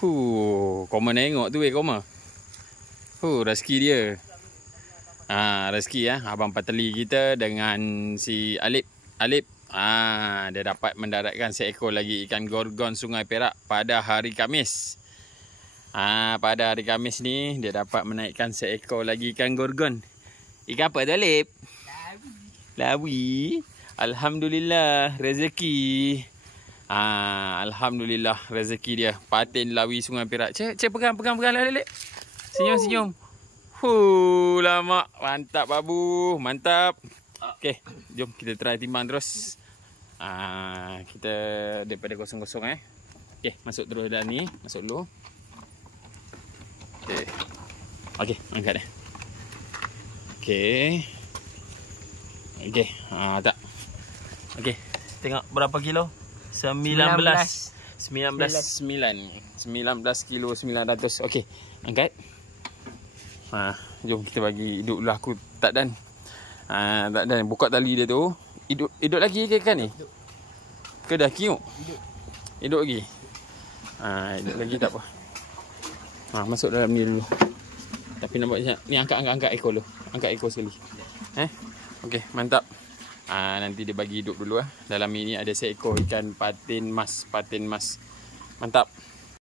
Koma nengok tu Koma. Rezeki dia. Rezeki ya. Abang Pateli kita dengan si Alip. Dia dapat mendaratkan seekor lagi ikan gorgon Sungai Perak pada hari Khamis. Pada hari Khamis ni dia dapat menaikkan seekor lagi ikan gorgon. Ikan apa tu Alip? Lawi. Alhamdulillah rezeki. Alhamdulillah rezeki dia. Patin lawi Sungai Perak. Cik pegang Alip. Senyum. Lama. Mantap babu. Mantap. Okey, jom kita try timbang terus. Kita daripada kosong-kosong Okey, masuk terus dalam ni. Masuk dulu. Okey, angkat dia. Okey. Tak. Okey, tengok berapa kilo? 19 kilo 900. Okey, angkat. Jom kita bagi hidup dulu. Aku tak dan. Tak dan. Buka tali dia tu. Hidup lagi ke kan ni? Ke dah kiuk? Hidup lagi. Hidup lagi tak apa. Masuk dalam ni dulu. Tapi nampak ni angkat ekor dulu. Angkat ekor sekali. Okey, mantap. Nanti dia bagi hidup dulu Dalam ini ada seekor ikan patin mas. Mantap.